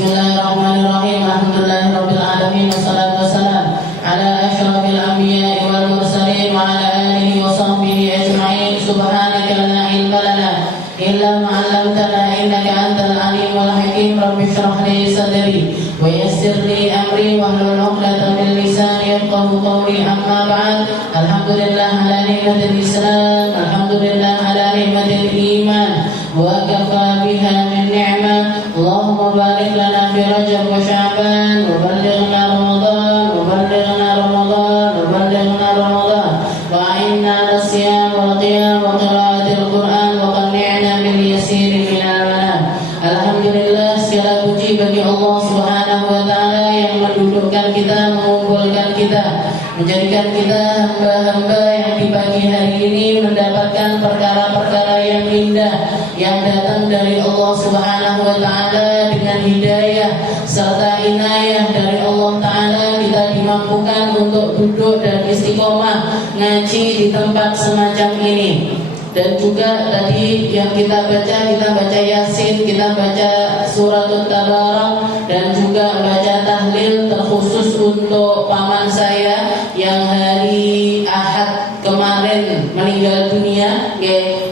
Bismillahirrahmanirrahim. Alhamdulillahirabbil alamin wassalatu wassalam ala asyrafil anbiya'i wal mursalin wa ala alihi wa sahbihi ajma'in. Subhanaka la ilma lana illa ma 'allamtana innaka antal alimul hakim. Rabbi shrah li sadri wa yassir li amri wahlul 'uqdatam min lisani yafqahu qawli. Amma ba'd. Alhamdulillah ala ni'matil Islam, alhamdulillah ala ni'matil iman wa kafa biha min ni'mah. Allahumma barik lana fi Rajab wa Sya'ban wa ballighna Ramadan wa ballighna Ramadan wa ballighna Ramadan wa a'inna 'ala siyam wal qiyam wa qira'atil Qur'an wa qanni'na bil yasir minal manam. Alhamdulillah, segala puji bagi Allah Subhanahu wa taala yang mendudukkan kita, mengumpulkan kita, menjadikan kita hamba-hamba yang di pagi hari ini mendapatkan perkara-perkara yang indah yang datang dari Allah Subhanahu wa taala dengan hidayah serta inayah dari Allah taala. Kita dimampukan untuk duduk dan istiqomah ngaji di tempat semacam ini. Dan juga tadi yang kita baca Yasin, kita baca Suratul Tabarak, dan juga baca tahlil terkhusus untuk paman saya yang hari Ahad kemarin meninggal dunia,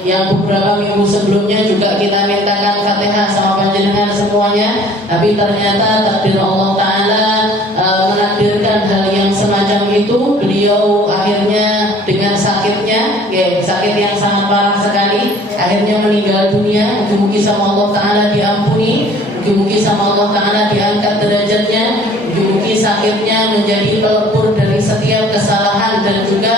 yang beberapa minggu sebelumnya juga kita mintakan Fatihah sama panjenengan semuanya. Tapi ternyata takdir Allah Ta'ala menakdirkan hal yang semacam itu. Beliau akhirnya dengan sakitnya, sakit yang sangat parah sekali, akhirnya meninggal dunia. Mungkin sama Allah Ta'ala diampuni, mungkin sama Allah Ta'ala diangkat derajatnya, mungkin sakitnya menjadi pelebur dari setiap kesalahan dan juga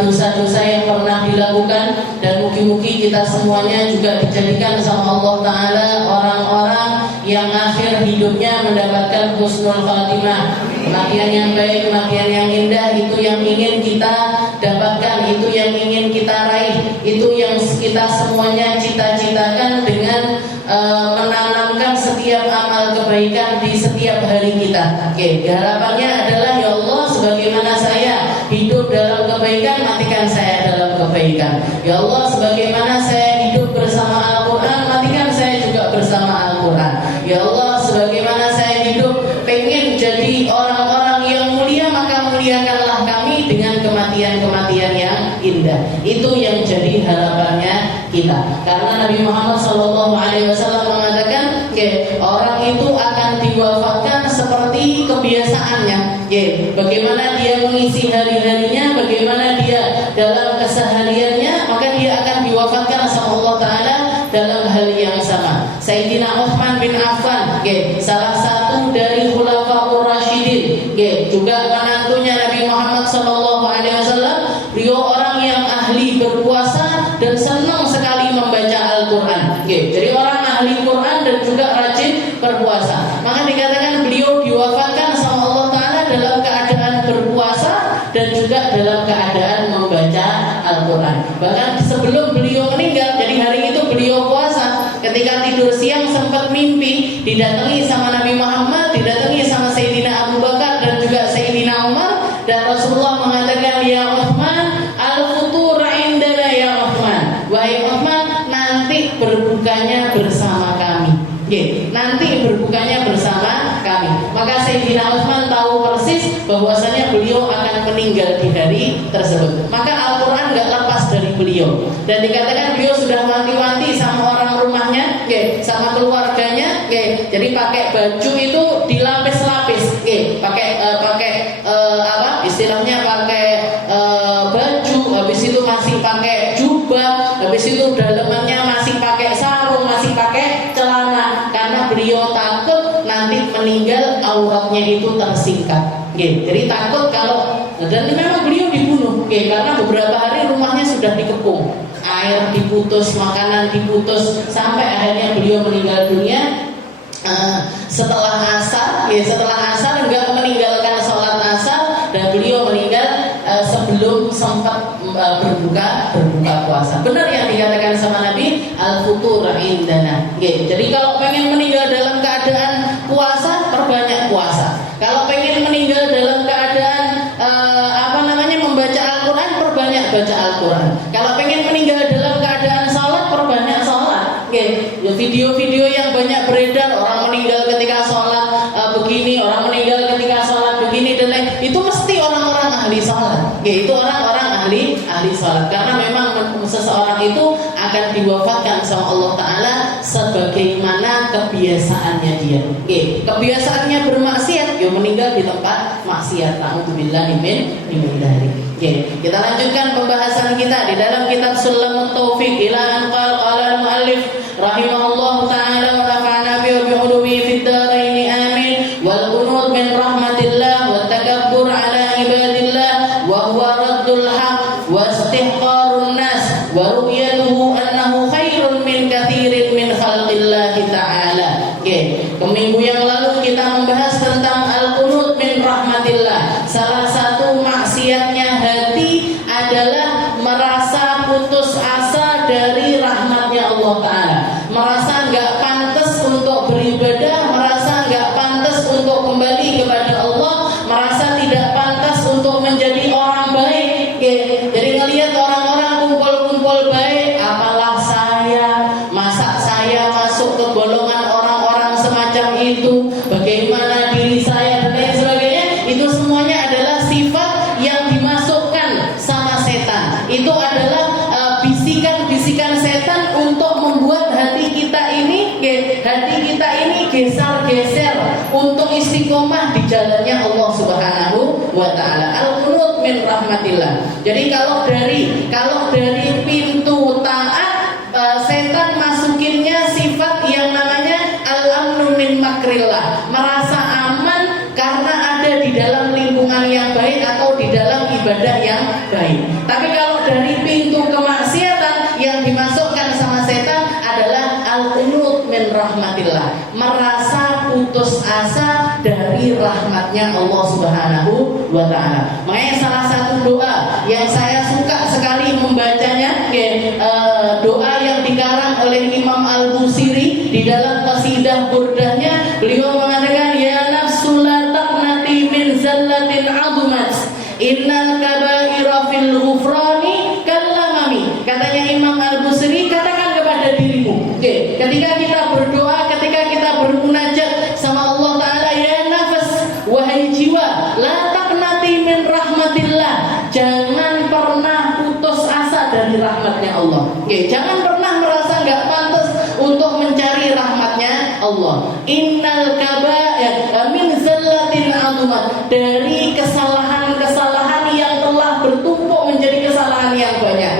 dosa-dosa yang pernah dilakukan. Dan mungkin kita semuanya juga dijadikan sama Allah Ta'ala orang-orang yang akhir hidupnya mendapatkan husnul khatimah, kematian yang baik, kematian yang indah. Itu yang ingin kita dapatkan, itu yang ingin kita raih, itu yang kita semuanya cita-citakan dengan menanamkan setiap amal kebaikan di setiap hari kita. Harapannya adalah, ya Allah, sebagaimana saya hidup dalam kebaikan, matikan saya dalam kebaikan. Ya Allah, sebagaimana saya hidup bersama Al-Quran, matikan saya juga bersama Al-Quran. Ya Allah, sebagaimana saya hidup pengen jadi orang-orang yang mulia, maka muliakanlah kami dengan kematian-kematian yang indah. Itu yang jadi harapannya kita. Karena Nabi Muhammad SAW mengatakan, orang itu akan diwafatkan seperti kebiasaannya. Bagaimana dia mengisi hari-harinya, bagaimana dia dalam kesehariannya, maka dia akan diwafatkan sama Allah Ta'ala dalam hal yang sama. Sayyidina Utsman bin Affan, salah satu dari Khulafaur Rasyidin, juga menantunya Nabi Muhammad SAW. Beliau orang yang ahli berpuasa dan senang sekali membaca Al-Quran. Jadi orang ahli Quran dan juga rajin berpuasa. Maka dikatakan beliau diwafatkan sama Allah Ta'ala dalam keadaan berpuasa dan juga dalam keadaan membaca Al-Quran. Bahkan sebelum beliau meninggal, jadi hari itu beliau puasa, ketika tidur siang sempat mimpi didatangi sama Nabi Muhammad, didatangi sama Sayyidina Abu Bakar dan juga Sayyidina Umar. Dan Rasulullah mengatakan, ya Uthman, al-futur indana ya Uthman. Wahai Uthman, nanti berbukanya bersama kami. Nanti berbukanya bersama kami. Maka Sayyidina Uthman tahu persis bahwasanya beliau akan meninggal di hari tersebut. Maka Al-Quran gak lepas dari beliau. Dan dikatakan beliau sudah wanti-wanti sama orang rumahnya, sama keluarganya. Jadi pakai baju itu dilapis-lapis, pakai istilahnya pakai baju, habis itu masih pakai jubah, habis itu dalamannya masih pakai sarung, masih pakai celana, karena beliau takut nanti meninggal auratnya itu tersingkap. Jadi takut kalau, dan memang beliau dibunuh, karena beberapa hari rumahnya sudah dikepung, air diputus, makanan diputus, sampai akhirnya beliau meninggal dunia setelah asar. Setelah asar enggak meninggalkan sholat asar, dan beliau meninggal sebelum sempat berbuka puasa. Benar yang dikatakan sama Nabi, al-futur indana. Jadi kalau pengen meninggal dalam keadaan puasa, perbanyak puasa. Kalau pengen meninggal dalam keadaan membaca Al-Quran, perbanyak baca Al-Quran. Kalau pengen meninggal dalam keadaan sholat, perbanyak sholat. Video-video yang banyak beredar orang meninggal ketika sholat. Itu orang-orang ahli sholat. Karena memang seseorang itu akan diwafatkan sama Allah Ta'ala sebagaimana kebiasaannya dia. Kebiasaannya bermaksiat, dia meninggal di tempat maksiat. Na'udzubillahi min dzalik. Kita lanjutkan pembahasan kita di dalam kitab Sulamut Taufiq ila an qala al-muallif rahimahullahu ta'ala wa nafa'ana bi ulumihi fid dharain amin. Wal qunut min rahmatillah wa takabbur ala ibadillah wa huwa raddul haqq wa istihqarun nas wa ru'yatuhu annahu khairun min katsirin min khalqillah ta'ala. Minggu yang lalu kita membahas tentang al-qunut min rahmatillah. Salah satu maksiatnya hati adalah merasa putus asa dari rahmatnya Allah Ta'ala, merasa nggak pantas untuk beribadah, merasa nggak pantas untuk kembali kepada Allah, merasa tidak pantas untuk menjadi orang baik. Jadi ngelihat orang-orang kumpul-kumpul baik, apalah saya, masa saya masuk ke golongan orang-orang semacam itu, bagaimana diri saya dan lain sebagainya. Itu semuanya adalah sifat yang dimasukkan sama setan. Itu adalah bisikan-bisikan setan untuk membuat hati kita ini geser-geser untuk istiqomah di jalannya Allah Subhanahu wa Ta'ala. Al-qunut min rahmatillah. Jadi kalau dari pintu taat, setan masukinnya sifat yang namanya al-amnu min makrillah, merasa aman karena ada di dalam lingkungan yang baik atau di dalam ibadah yang baik. Tapi kalau dari pintu kemaksiatan yang dimasukkan sama setan adalah al-qunut min rahmatillah, merasa putus asa dari rahmatnya Allah Subhanahu wa Ta'ala. Makanya salah satu doa yang saya suka sekali membacanya, doa yang dikarang oleh Imam Al-Busiri di dalam qasidah burdahnya. Beliau mengatakan, ya nafsu la taqnati min zallatin azumat, innal kabaira fil ghufrani kallamami. Katanya Imam Al-Busiri, katakan kepada dirimu, ketika kita berdoa, ketika kita bermunajat sama Allah Ta'ala, ya nafas, wahai jiwa, la taqnati min rahmatillah, jangan pernah putus asa dari rahmatnya Allah. Jangan pernah merasa nggak pantas untuk mencari rahmatnya Allah. Innal kabair min zallatin azumat, dari kesalahan-kesalahan yang telah bertumpuk menjadi kesalahan yang banyak.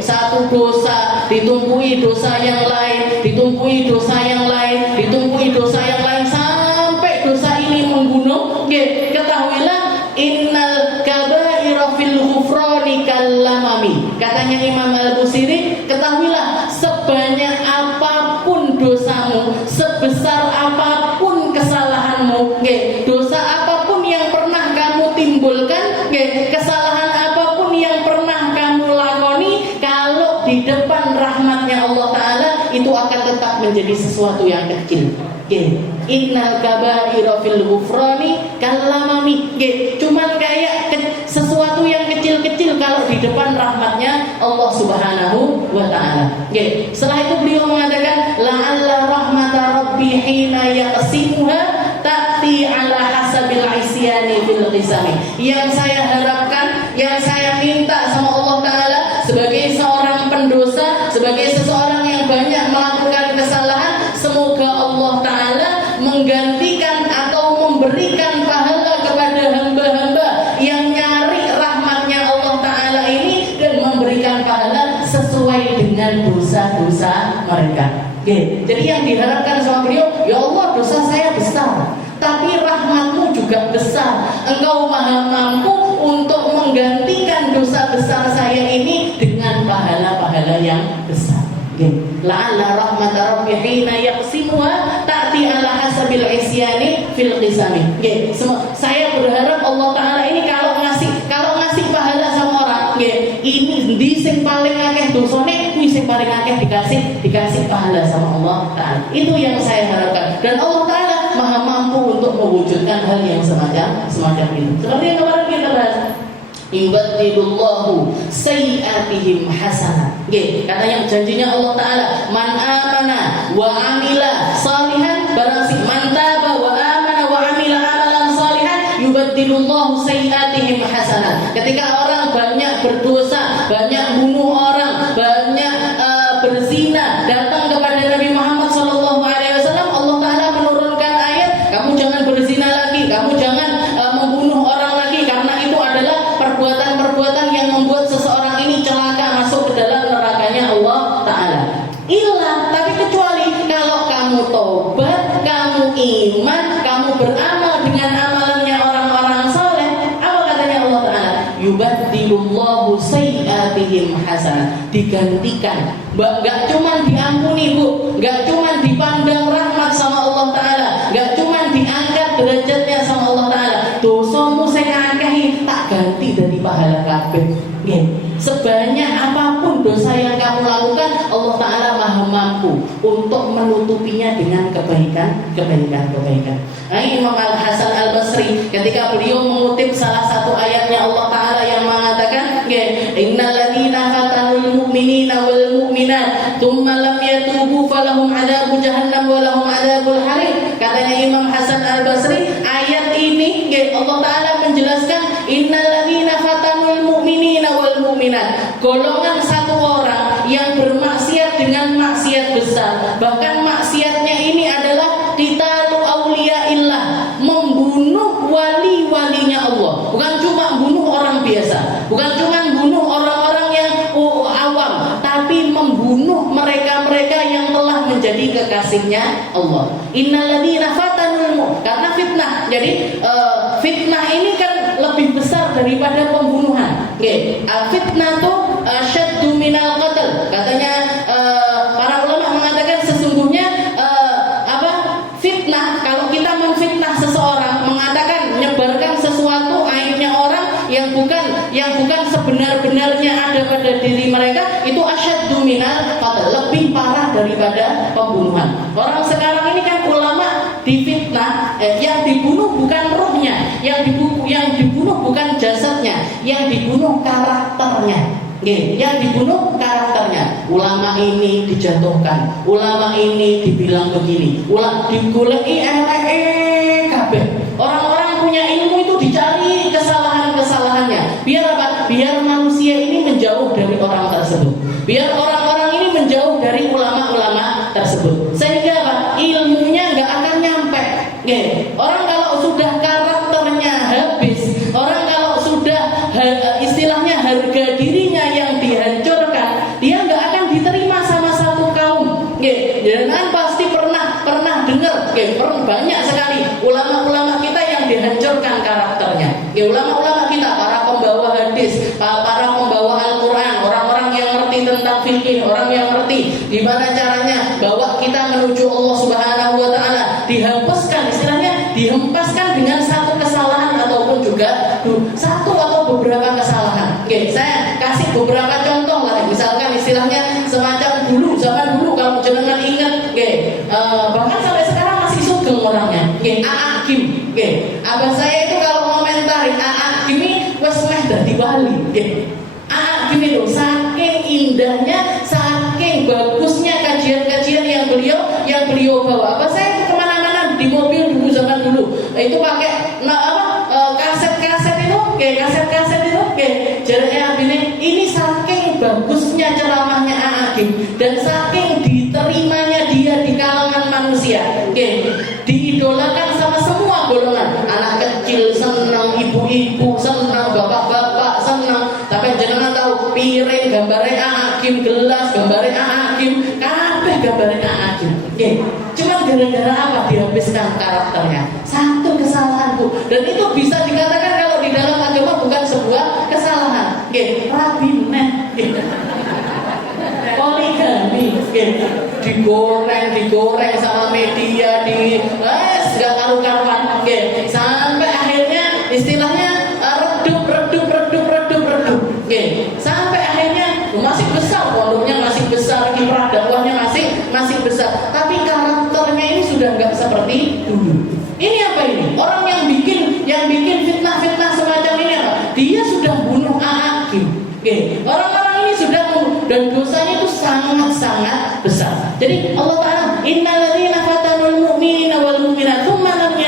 Satu dosa ditumpui dosa yang lain, ditumpui dosa yang lain, ditumpui dosa yang lain, sampai dosa ini membunuh. Ketahuilah, innal kabaira fil ghufrani kallamami. Katanya Imam Al-Busiri, ketahuilah, sebanyak apapun dosamu, sebesar apapun kesalahanmu, dosa apapun yang pernah kamu timbulkan, kesalahan apapun yang pernah kamu lakoni, kalau di depan rahmatnya Allah Ta'ala, itu akan tetap menjadi sesuatu yang kecil. Innal kabaira fil ghufrani kallamami. Cuman kayak sesuatu yang kecil-kecil kalau di depan rahmatnya Allah Subhanahu wa Ta'ala. Setelah itu beliau mengatakan, la'alla rahmata rabbi hina yaqsimuha ta'ti ala hasabil isyani fil qisami. Yang saya harapkan, yang saya minta sama Allah Ta'ala sebagai seorang pendosa, sebagai seseorang yang banyak melakukan kesalahan, semoga Allah Ta'ala menggantikan atau memberikan pahala kepada hamba-hamba yang nyari rahmatnya Allah Ta'ala ini, dan memberikan pahala sesuai dengan dosa-dosa mereka. Jadi yang diharapkan sama beliau, ya Allah, dosa saya besar, tapi rahmatmu juga besar. Engkau maha mampu untuk menggantikan dosa besar saya ini dengan pahala-pahala yang besar. La'alla rahmata rabbi hina yaqsimuha ta'ti ala hasabil isyani fil qisami. Saya berharap Allah Ta'ala ini kalau ngasih pahala sama orang, ini di sing paling akeh dosane, kuwi sing paling akeh dikasih pahala sama Allah Ta'ala. Itu yang saya harapkan, dan Allah Ta'ala maha mampu untuk mewujudkan hal yang semacam itu. Seperti yang kemarin kita bahas, yubaddilullahu sayyi'atihim hasanah. Kata yang janjinya Allah Ta'ala, man amana wa amila salihan, barang si man taba wa amana wa amila amalan salihan, yubaddilullahu yubaddilullahu sayyi'atihim hasanat. Ketika orang banyak berdosa, banyak bunuh orang, banyak berzina, datang kepada Nabi Muhammad sallallahu alaihi wasallam, Allah taala menurunkan ayat, kamu jangan berzina lagi, kamu jangan membunuh orang lagi, karena itu adalah perbuatan-perbuatan yang membuat seseorang ini celaka masuk ke dalam nerakanya Allah taala. Tapi kecuali kalau kamu tobat, kamu iman, kamu beramal dengan amalannya orang-orang saleh, apa katanya Allah taala? Yubaddilullahu sayyi'atihim hasanah. Digantikan. Enggak cuma diampuni, Bu, enggak cuma dipandang rahmat sama Allah taala, enggak cuma diangkat derajatnya sama Allah taala. Dosamu saya akahi, tak ganti dari pahala kabeh. Sebanyak apapun dosa yang kamu lakukan, Allah taala Maha mampu untuk menutupinya dengan kebaikan. Imam Al-Hasan Al-Basri ketika beliau mengutip salah satu ayatnya Allah taala yang mengatakan, innal ladzina fatanul mu'minina wal mu'minat tsumma lam yatubu falahum adzabu jahannam wa lahum adzabul hariq. Katanya Imam Hasan Al-Basri, ayat ini Allah taala menjelaskan innal ladzina fatanul mu'minina wal mu'minat, golongan satu orang yang bermaksiat dengan maksiat besar, bahkan maksiatnya ini adalah qitalu auliyaillah, membunuh wali-walinya Allah. Bukan cuma bunuh orang biasa, bukan cuma bunuh orang-orang yang awam, tapi membunuh mereka-mereka yang telah menjadi kekasihnya Allah. Innalladzina fatanul, karena fitnah. Jadi fitnah ini kan lebih besar daripada pembunuhan. Al-fitnah itu syaddu minal qatl. Katanya para ulama mengatakan sesungguhnya fitnah, kalau kita memfitnah seseorang, mengatakan menyebarkan sesuatu aibnya orang yang bukan sebenar-benarnya ada pada diri mereka, itu asyaddu minal qatl, lebih parah daripada pembunuhan. Orang sekarang ini kan ulama difitnah, yang dibunuh bukan ruhnya, yang dibunuh bukan jasadnya, yang dibunuh karakternya. Yang dibunuh karakternya. Ulama ini dijatuhkan, ulama ini dibilang begini, digoleki kabeh. Orang-orang punya ilmu itu dicari kesalahan-kesalahannya. Biar apa? Biar manusia ini menjauh dari orang tersebut. Biar orang-orang ini menjauh dari ulama-ulama tersebut. Sehingga apa? Ilmunya nggak akan nyampe. Orang kalau sudah karakternya habis, orang kalau sudah istilahnya harga dirinya yang dihancurkan, dia nggak akan diterima sama satu kaum. Jangan pasti pernah dengar, banyak sekali ulama-ulama kita yang dihancurkan karakternya. Ulama-ulama kita, para pembawa hadis, para pembawa Al-Quran, orang-orang yang ngerti tentang fikih, orang yang ngerti gimana caranya bawa kita menuju Allah Subhanahu Wa Taala, dihempaskan dengan satu kesalahan ataupun juga satu atau beberapa kesalahan. Saya kasih beberapa contoh lah, misalkan istilahnya semacam zaman dulu kalau jenengan ingat, bahkan sampai sekarang masih sugeng orangnya, Aa Kim. Abah saya itu kalau komentari Aa Kim ini wes meh dadi wali. Aa Kim itu saking indahnya, saking bagusnya kajian-kajian yang beliau bawa. Abah saya itu kemana-mana di mobil dulu, zaman dulu itu pakai kaset-kaset itu, jaraknya ini saking bagusnya ceramahnya Aakim dan saking diterimanya dia di kalangan manusia, diidolakan sama semua golongan, anak kecil senang, ibu-ibu senang, bapak-bapak senang. Tapi jangan tahu piring gambarnya Aakim, gelas gambarnya Aakim, kabeh gambarnya Aakim. Cuma gara-gara apa dihabiskan karakternya? Satu kesalahan, Bu. Dan itu bisa dikatakan kalau di dalam agama bukan sebuah kesalahan. Rabineh, poligami, digoreng sama media, gak karu-karuan, sampai akhirnya istilahnya redup, sampai akhirnya masih besar pondoknya, masih besar kiprah dakwahnya, masih besar, tapi karakternya ini sudah nggak seperti dulu. Ini apa ini? Orang yang bikin fitnah-fitnah semacam ini apa? Dia sudah bunuh Aakim. Orang-orang ini sudah dan dosanya itu sangat-sangat besar. Jadi Allah Taala, innalladzina fatanul mu'minina wal mu'minat tsumma lam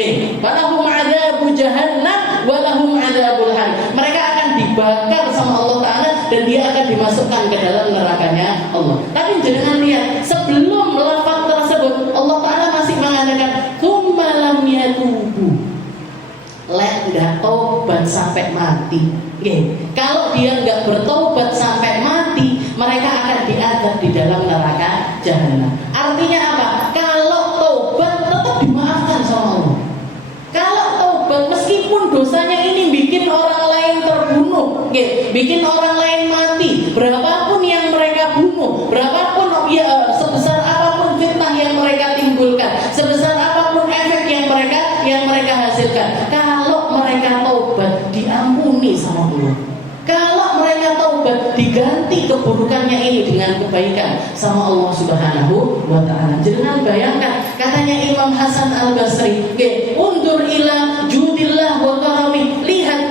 Nggih, walahum adzabu jahannam walahum adzabul hari. Mereka akan dibakar sama Allah Ta'ala dan dia akan dimasukkan ke dalam nerakanya Allah. Tapi jangan lihat, sebelum lafaz tersebut Allah Ta'ala masih mengatakan tsumma lam yatubu. Tidak taubat sampai mati. Kalau dia nggak bertobat sampai mati, mereka akan diadab di dalam neraka jahanam. Artinya apa? Kalau taubat tetap dimaafkan sama Allah. Kalau taubat meskipun dosanya ini bikin orang lain terbunuh, bikin orang lain mati, berapapun yang mereka bunuh, berapapun sebesar apapun fitnah yang mereka timbulkan, sebesar apapun efek yang mereka hasilkan, kalau mereka taubat diampuni sama Allah. Kalau mereka taubat diganti keburukannya ini dengan kebaikan sama Allah Subhanahu wa Ta'ala. Jangan bayangkan, katanya Imam Hasan Al-Basri, undur ila judillah wa karami. Lihat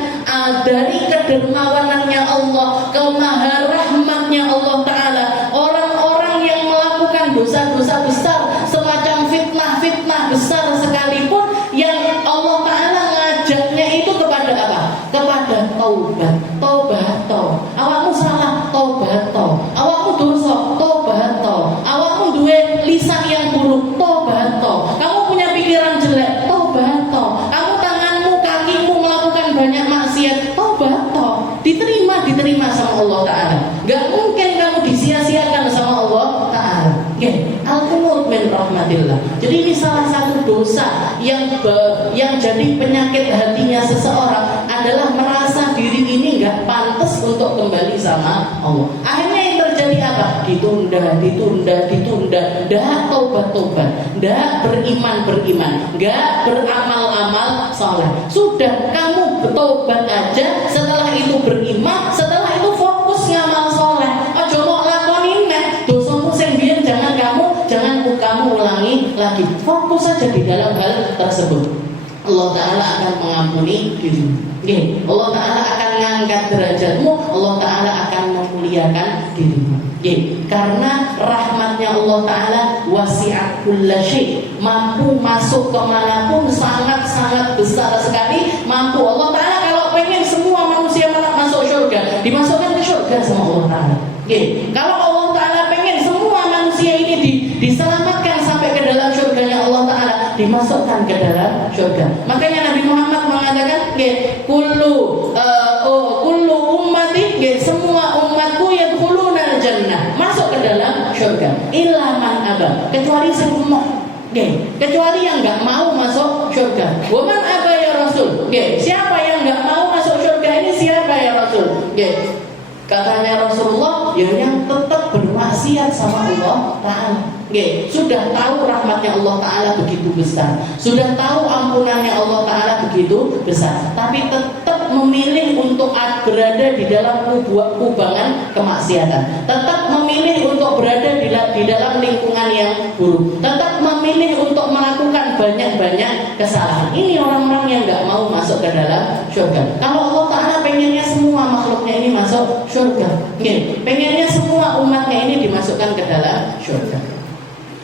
dari kedermawanannya Allah, kemaharahmatnya Allah Ta'ala, orang-orang yang melakukan dosa-dosa besar semacam fitnah-fitnah besar sekalipun, yang Allah Ta'ala ngajaknya itu kepada apa? Kepada taubat. Taubat toh. Awakmu salah, taubat toh. Awakmu dosa, taubat toh. Awakmu duwe lisan yang buruk, taubat toh. Kamu punya pikiran jelek, taubat toh. Kamu tanganmu, kakimu melakukan banyak maksiat, taubat toh. Diterima sama Allah Ta'ala. Gak mungkin kamu disia-siakan sama Allah Ta'ala. Al-qunut min rahmatillah. Jadi ini salah satu dosa yang jadi penyakit hatinya seseorang adalah merasa diri ini nggak pantas untuk kembali sama Allah. Akhirnya yang terjadi apa? Ditunda, nggak tobat, nggak beriman, nggak beramal-amal saleh. Sudah kamu bertobat aja, setelah itu beriman, setelah itu fokus ngamal saleh. Aja mau lakonin dosamu sing biyen jangan kamu ulangi lagi. Fokus saja di dalam hal tersebut. Allah Ta'ala akan mengampuni dirimu. Allah Ta'ala akan mengangkat derajatmu. Allah Ta'ala akan memuliakan dirimu. Karena rahmatnya Allah Ta'ala wasi'at kulla syai', mampu masuk kemanapun, sangat-sangat besar sekali. Mampu Allah Ta'ala kalau pengen semua manusia masuk surga, dimasukkan ke surga sama Allah Ta'ala. Kalau Allah Ta'ala pengen semua manusia ini diselamatkan sampai ke dalam surganya Allah Ta'ala, dimasukkan ke dalam surga. Makanya Nabi Muhammad mengatakan, kullu ummati, semua umatku yadkhulunal jannah, masuk ke dalam surga, illa man aba, kecuali semua, kecuali yang enggak mau masuk surga. Wa man aba ya Rasul, siapa yang enggak mau masuk surga ini siapa ya Rasul? Katanya Rasulullah, yang tetap bermaksiat sama Allah Ta'ala. Sudah tahu rahmatnya Allah Ta'ala begitu besar, sudah tahu ampunannya Allah Ta'ala begitu besar, tapi tetap memilih untuk berada di dalam kubangan kemaksiatan, tetap memilih untuk berada di dalam lingkungan yang buruk, tetap memilih untuk melakukan banyak-banyak kesalahan. Ini orang-orang yang gak mau masuk ke dalam surga. Kalau Allah Ta'ala pengennya semua makhluknya ini masuk surga, pengennya semua umatnya ini dimasukkan ke dalam surga.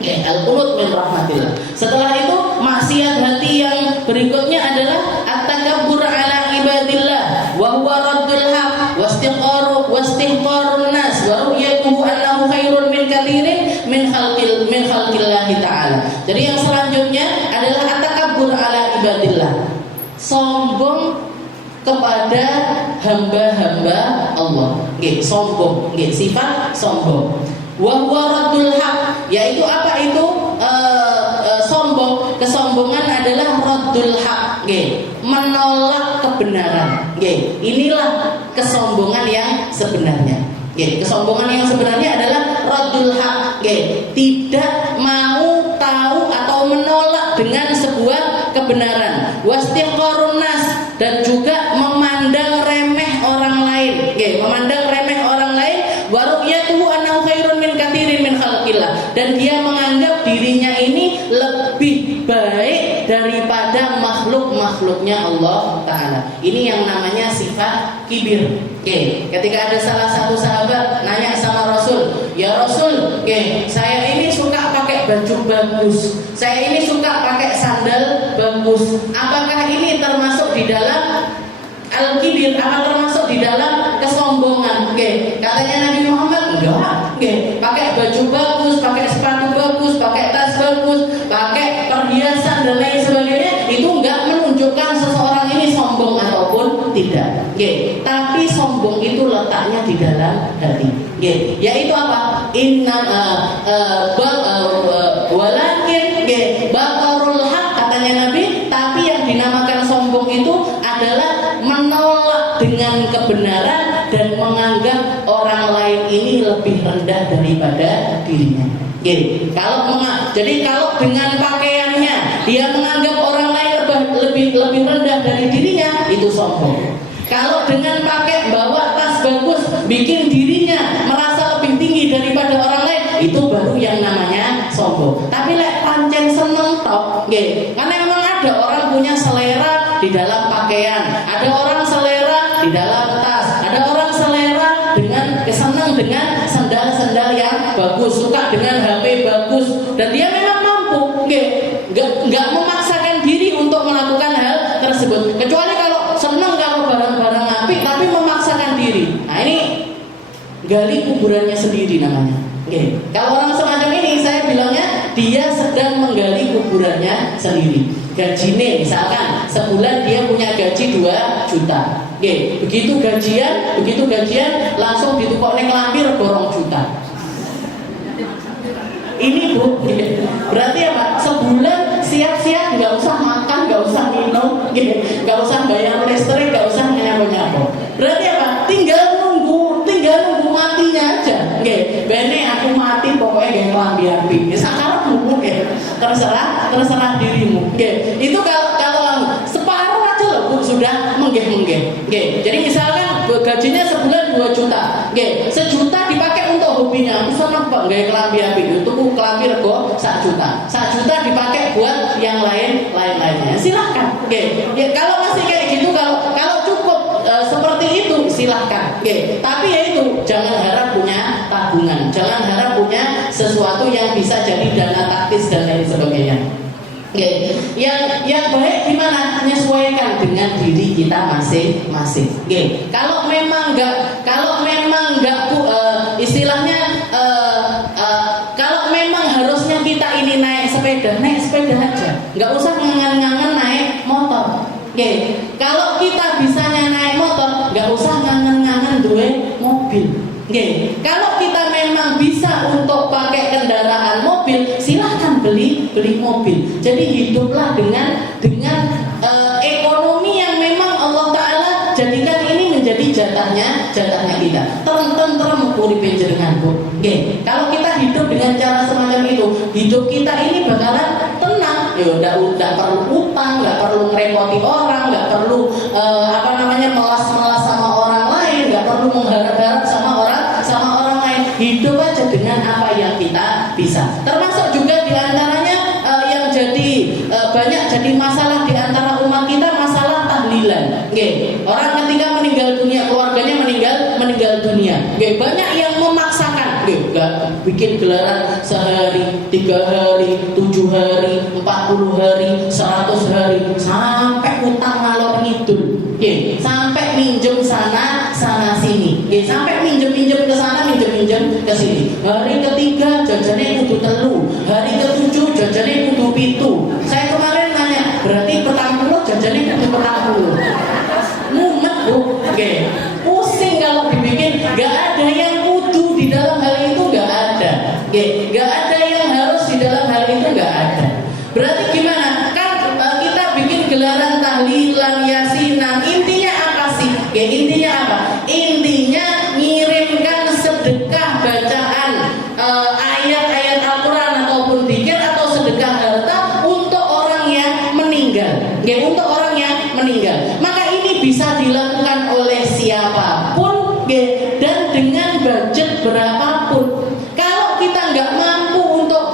Al-qunut min rahmatillah. Setelah itu maksiat hati yang berikutnya adalah at-takabbur ala ibadillah wa huwa raddul haq wastihqarun nas wa ru'yatuhu annahu khairun min katsirin min khalqillah ta'ala. Jadi yang selanjutnya adalah at-takabbur ala ibadillah, sombong kepada hamba-hamba Allah. Sombong, sifat sombong. Wa huwa raddul haq, yaitu apa itu sombong? Kesombongan adalah raddul haq, menolak kebenaran. Inilah kesombongan yang sebenarnya. Kesombongan yang sebenarnya adalah raddul haq, tidak mau tahu atau menolak dengan sebuah kebenaran. Wastihqarun nas, dan juga memandang remeh orang lain, memandang remeh orang lain. Wa ru'yatuhu annahu khairun min katsirin min khalqillah, dan dia menganggap dirinya ini lebih baik daripada makhluk-makhluknya Allah Ta'ala. Ini yang namanya sifat kibir. Ketika ada salah satu sahabat nanya sama Rasul, ya Rasul, saya ini suka pakai baju bagus, saya ini suka pakai sandal sandal bagus. Apakah ini termasuk di dalam al-kibir? Apa termasuk di dalam kesombongan? Oke, katanya Nabi Muhammad enggak. Oke, pakai baju bagus, pakai sepatu bagus, pakai tas bagus, pakai perhiasan dan lain sebagainya, itu enggak menunjukkan seseorang ini sombong ataupun tidak. Oke, tapi sombong itu letaknya di dalam hati. Oke, yaitu apa? Walakin batarul haq, katanya Nabi, tapi yang dinamakan sombong itu adalah menolak dengan kebenaran dan menganggap orang lain ini lebih rendah daripada dirinya. Jadi kalau dengan pakaiannya dia menganggap orang lain lebih rendah dari dirinya, itu sombong. Kalau dengan pakai bawa tas bagus, bikin dirinya merasa lebih tinggi daripada orang lain, itu baru yang namanya sombong. Tapi lek pancen seneng tok, karena memang ada orang punya selera di dalam pakaian, ada orang selera di dalam tas, ada orang selera dengan senang dengan sandal-sandal yang bagus, suka dengan HP bagus, dan dia memang mampu, nggak memaksakan diri untuk melakukan hal tersebut, kecuali kalau senang kalau barang-barang apik tapi memaksakan diri. Nah ini gali kuburannya sendiri namanya. Kalau orang semacam ini, saya bilangnya dia sedang menggali kuburannya sendiri. Gajinya misalkan sebulan dia punya gaji 2 juta. Begitu gajian langsung ditukok ning lambi rego 2 juta. Ini Bu, berarti apa? Sebulan siap-siap, nggak usah makan, nggak usah minum, nggak usah bayar listrik, nggak usah nyapo-nyapo. Berarti apa? Tinggal nunggu matinya aja. Bene aku mati pokoknya gak kelambi api. Sakarepmu, terserah dirimu. Itu kalau separuh aja loh Bu, sudah menggeh. Jadi misalkan gajinya sebulan 2 juta. 1 juta dipakai untuk hobinya. Aku seneng kok gak kelambi api. Tuku kelambi rego 1 juta. 1 juta dipakai buat yang lain-lainnya. Silahkan. Ya, kalau masih kayak gitu, kalau cukup seperti itu silahkan. Tapi ya itu, jangan harap punya tabungan, jangan harap punya sesuatu yang bisa jadi dana taktis dan lain sebagainya. Yang baik gimana? Menyesuaikan dengan diri kita masing-masing. Kalau memang nggak istilahnya kalau memang harusnya kita ini naik sepeda aja, nggak usah ngangen-ngangen naik motor. Kalau kita bisanya naik motor, nggak usah ngangen-ngangen duwe mobil. Kalau kita memang bisa untuk pakai kendaraan mobil, silahkan beli mobil. Jadi hiduplah dengan ekonomi yang memang Allah Ta'ala jadikan ini menjadi jatahnya kita. Tentrem uripe jenengan Bu. Kalau kita hidup dengan cara semacam itu, hidup kita ini bakalan tenang. Ya udah perlu utang, nggak perlu ngerepoti orang, nggak perlu melas-melas sama orang lain, nggak perlu mengharap-harap sama orang lain. Hidup aja dengan apa yang kita bisa. Termasuk juga diantaranya yang banyak jadi masalah di antara umat kita, masalah tahlilan. Orang ketika meninggal dunia, keluarganya meninggal dunia. Banyak yang memaksakan, nggak bikin gelaran sehari, 3 hari, 7 hari, 40 hari, 100 hari, sampai utang ngalor ngidul. Sampai minjem sana sini. Sampai minjem ke sana, minjem ke sini. Hari ketiga jajannya kudu 3, hari ke-7 jajannya kudu 7. Saya kemarin nanya, berarti petang puluh jajannya kudu 40. Mumet Bu. Pusing kalau dibikin. Gak ada yang kudu di dalam hal itu, gak ada. Gak ada yang harus di dalam hal itu, gak ada. Berarti gimana? Kan kita bikin gelaran tahlilan, yasinan. Intinya apa sih? Intinya apa? Intinya ngirimkan sedekah bacaan ayat-ayat Al-Quran ataupun dzikir atau sedekah harta untuk orang yang meninggal. Untuk orang yang meninggal. Maka ini bisa dilakukan oleh siapapun dan dengan budget berapapun. Kalau kita nggak mampu untuk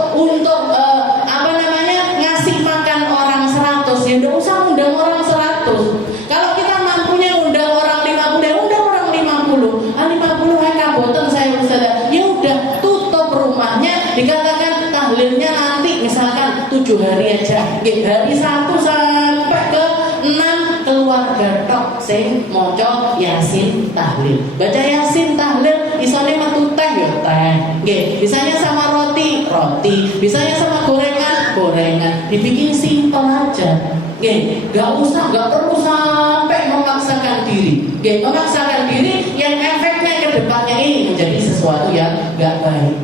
ngasih makan orang 100, ya nggak usah undang orang 100. Kalau kita mampunya undang orang 50, ya undang orang 50. 50 kaboten saya Ustaz. Ya udah, tutup rumahnya, dikatakan tahlilnya nanti misalkan 7 hari aja. Hari 1 sampai ke 6 keluarga tok sing maca Yasin tahlil. Baca Yasin tahlil isone metu teh ya teh. Bisanya sama roti, bisanya sama gorengan. Dibikin simpel aja. Gak perlu sampai memaksakan diri. Memaksakan diri yang efeknya ke depannya ini menjadi sesuatu yang gak baik.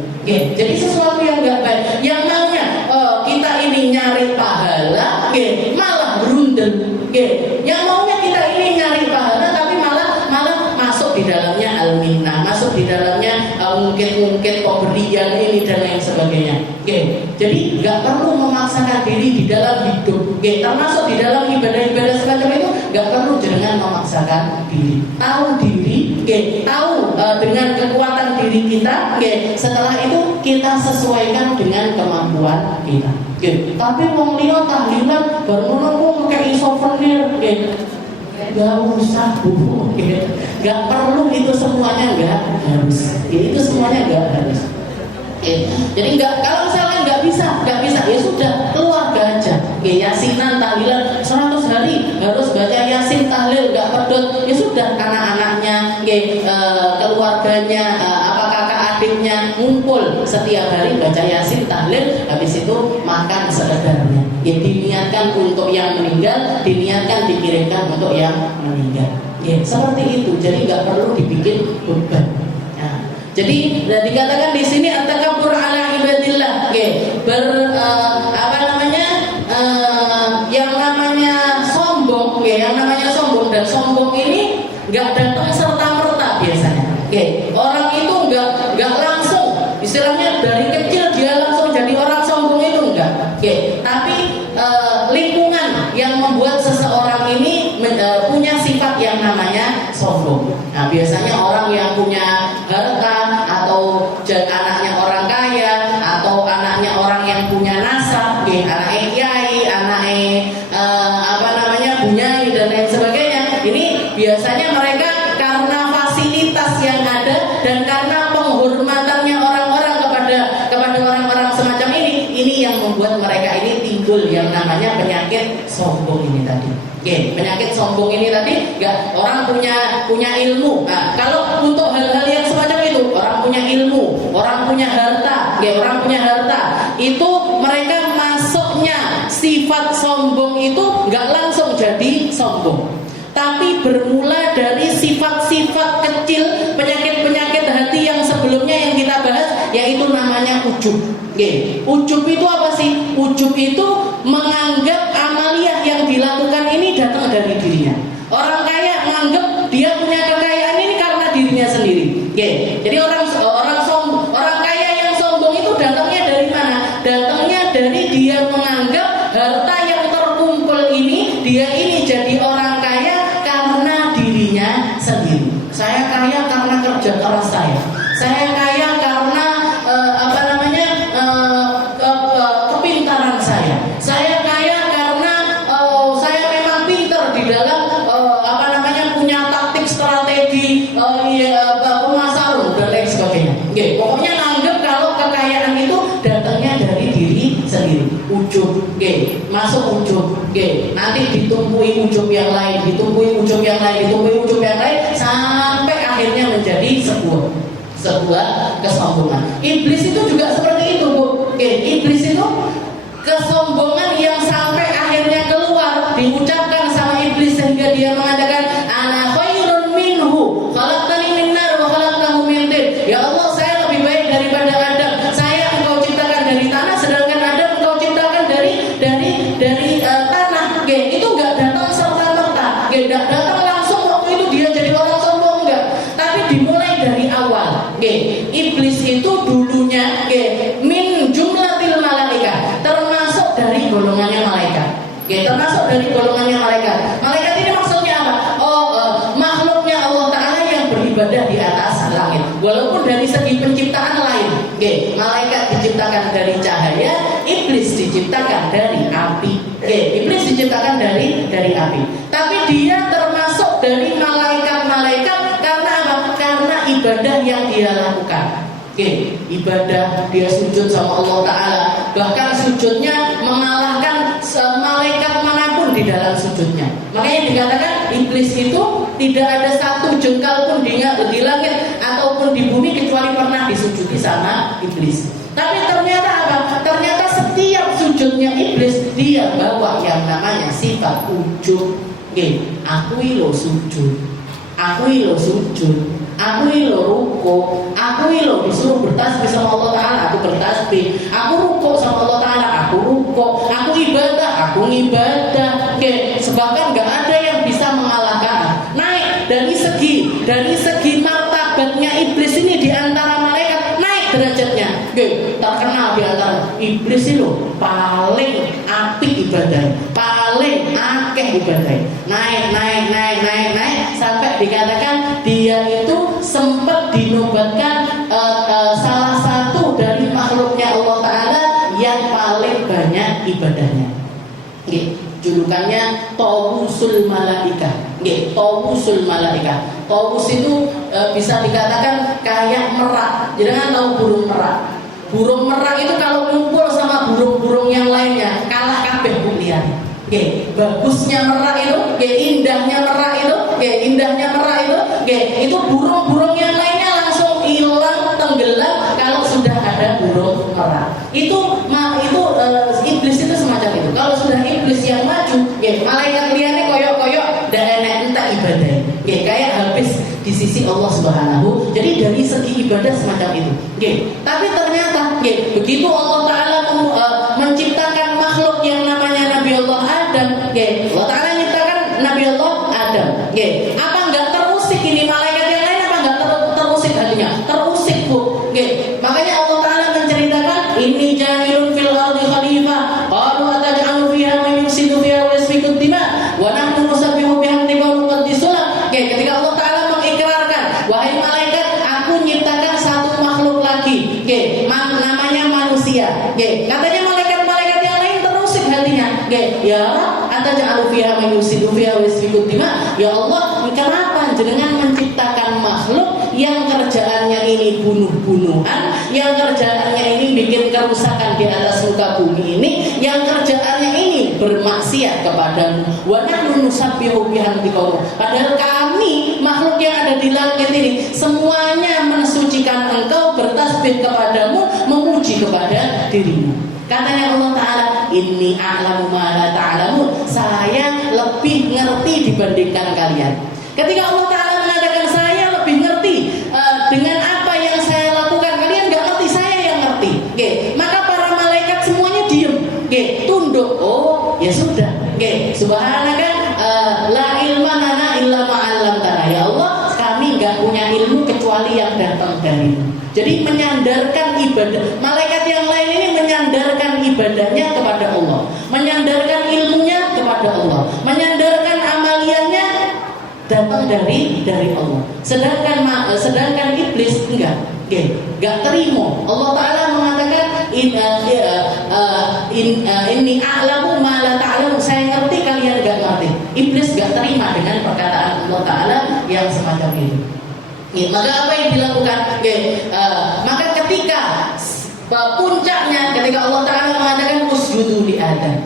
Jadi sesuatu yang gak baik. Yang namanya kita ini nyari pahala, malah berundel. Yang maunya kita ini nyari pahala, tapi malah masuk di dalamnya al-minnah, masuk di dalamnya mungkin pemberian ini dan lain sebagainya. Jadi nggak perlu memaksakan diri di dalam hidup. Termasuk di dalam ibadah-ibadah semacam itu nggak perlu dengan memaksakan diri. Tahu diri, tahu dengan kekuatan diri kita. Setelah itu kita sesuaikan dengan kemampuan kita. Tapi wong liya tahlilan baru ngono pakai souvenir. Gak usah bu, gak perlu itu semuanya, gak harus. Itu semuanya gak harus. Jadi kalau misalnya nggak bisa, ya sudah keluarga aja. Yasinan tahlilan 100 hari harus baca Yasin tahlil, nggak pedot. Ya sudah, anak-anaknya, keluarganya, kakak adiknya ngumpul setiap hari baca Yasin tahlil. Habis itu makan sekadarnya. Diniatkan untuk yang meninggal, diniatkan dikirimkan untuk yang meninggal. Seperti itu. Jadi nggak perlu dibikin beban. Jadi dikatakan di sini at-takabbur ala ibadillah, yang namanya sombong, dan sombong ini nggak datang serta merta biasanya. Orang itu nggak langsung, istilahnya dari kecil dia langsung jadi orang sombong itu enggak. Tapi lingkungan yang membuat seseorang ini punya sifat yang namanya sombong. Nah, biasanya orang yang punya harta atau anaknya orang kaya atau anaknya orang yang punya nasab, anaknya kiai, anaknya bunyai dan lain sebagainya. Ini biasanya mereka karena fasilitas yang ada dan karena penghormatannya orang-orang kepada orang-orang semacam ini yang membuat mereka ini timbul yang namanya penyakit sombong ini tadi. Penyakit sombong ini tadi, nggak orang punya ilmu. Nah, kalau untuk hal-hal yang semacam itu, orang punya ilmu, orang punya harta, itu mereka masuknya sifat sombong itu nggak langsung jadi sombong, tapi bermula dari sifat-sifat kecil, penyakit-penyakit hati yang sebelumnya yang kita bahas, yaitu namanya ujub. Ujub itu apa sih? Ujub itu menganggap amaliyah yang dilakukan ini datang dari dirinya. Orang kaya menganggap dia punya kekayaan ini karena dirinya sendiri. Jadi orang kaya yang sombong itu datangnya dari mana? Datangnya dari dia menganggap harta yang terkumpul ini, dia ini jadi orang kaya karena dirinya sendiri. Saya kaya karena kerja keras saya. Saya kaya karena kepintaran saya. Saya kaya karena saya memang pintar di dalam punya taktik strategi pemasaran dan lain sebagainya. Pokoknya anggap kalau kekayaan itu datangnya dari diri sendiri. Ujub, masuk ujub, nanti ditumpui ujub yang lain, sampai akhirnya menjadi sebuah kesombongan. Iblis itu juga seperti itu, Bu. Iblis itu kesombongan yang sampai akhirnya keluar diucapkan sama iblis sehingga dia mengatakan ana khairun minhu khalaqtani min nar wa khalaqtahu min tin. Ya Allah, saya lebih baik daripada Adam. Saya engkau ciptakan dari tanah, sedangkan Adam engkau ciptakan dari tanah. Itu enggak datang serta merta. Enggak datang langsung waktu itu dia jadi orang sombong, enggak. Tapi dimulai dari awal. Iblis itu dulunya min jumlatil malaika, termasuk dari golongannya malaikat. Malaikat ini maksudnya apa? Makhluknya Allah Ta'ala yang beribadah di atas langit. Walaupun dari segi penciptaan lain, malaikat diciptakan dari cahaya, iblis diciptakan dari api. Tapi dia termasuk dari malaikat-malaikat karena apa? Karena ibadah yang dia lakukan. Ibadah, dia sujud sama Allah Ta'ala, bahkan sujudnya mengalahkan di dalam sujudnya. Makanya dikatakan iblis itu tidak ada satu jengkal pun di langit ataupun di bumi kecuali pernah disujudi sama iblis. Tapi ternyata apa? Ternyata setiap sujudnya iblis dia bawa yang namanya sifat ujub. Akui lo sujud, akui lo sujud, akui lo ruko, akui lo disuruh bertasbih sama Allah Ta'ala, aku bertasbih, aku ruko sama Allah Ta'ala, aku ruko, aku ibadah, aku ibadah. Sebabkan gak ada yang bisa mengalahkan. Naik dari segi martabatnya iblis ini di antara malaikat, naik derajatnya. Terkenal di antara iblis itu paling apik ibadah, paling akeh ibadah. Naik sampai dikatakan dia itu sempat dinobatkan salah satu dari makhluknya Allah Ta'ala yang paling banyak ibadahnya. Julukannya Tawusul Malaika. Tawusul Malaika. Tawus itu bisa dikatakan kayak merak. Jangan tahu burung merak. Burung merak itu kalau kumpul sama burung-burung yang lainnya kalah kabeh kuliah. Bagusnya merak itu, indahnya merak itu, itu burung-burung yang lainnya langsung hilang tenggelam kalau sudah ada burung merak. Itu iblis itu semacam itu. Kalau sudah iblis yang maju, malaikat liane koyok-koyok dan entah ibadah. Kayak habis di sisi Allah Subhanahu. Jadi dari segi ibadah semacam itu. Tapi ternyata begitu Allah Ta'ala menciptakan makhluk yang namanya Nabi Allah Adam. Allah Ta'ala menciptakan Nabi Allah Adam. Apa enggak terusik ini malaikat yang lain, apa enggak terusik hatinya? Terusik, Bu. Makanya Allah Ta'ala menceritakan inni ja'ilun fil ardi khalifah qalu ataj'alu fiha man yufsidu fiha wa yasfiku dima wa nahnu nusabbihu bihamdika wa nuqaddisu lak. Ketika Allah Ta'ala mengikrarkan, wahai malaikat, aku nyiptakan satu makhluk lagi, namanya manusia. Katanya malaikat-malaikat yang lain terusik hatinya. Ya ataj'alu fiha man yufsidu fiha wa yasfiku dima. Ya Allah, kenapa jenengan menciptakan makhluk yang kerjaannya ini bunuh-bunuhan, yang kerjaannya ini bikin kerusakan di atas muka bumi ini, yang kerjaannya ini bermaksiat kepadamu. Wa nahnu nusabbihu bihamdika. Padahal kami makhluk yang ada di langit ini semuanya mensucikan engkau, bertasbih kepadamu, memuji kepada dirimu. Katanya Allah Ta'ala, inni a'lamu ma la ta'lamun. Saya lebih ngerti dibandingkan kalian. Ketika Allah Ta'ala mengatakan saya lebih ngerti dengan apa yang saya lakukan, kalian gak ngerti, saya yang ngerti. Maka para malaikat semuanya diem, tunduk. Oh ya sudah. Subhanaka la ilma lana illa ma 'allamtana. Ya Allah, kami gak punya ilmu kecuali yang datang darimu. Jadi menyandarkan ibadah. Malaikat yang lain ini menyandarkan ibadahnya kepada Allah, menyandarkan ilmunya kepada Allah, menyandarkan amaliannya datang dari Allah. Sedangkan iblis enggak terima. Allah Ta'ala mengatakan inni a'lamu ma la ta'lamun. Saya ngerti, kalian enggak ngerti. Iblis enggak terima dengan perkataan Allah Ta'ala yang semacam itu. Maka apa yang dilakukan? Maka ketika puncaknya, ketika Allah Ta'ala mengatakan usjudu li Adam.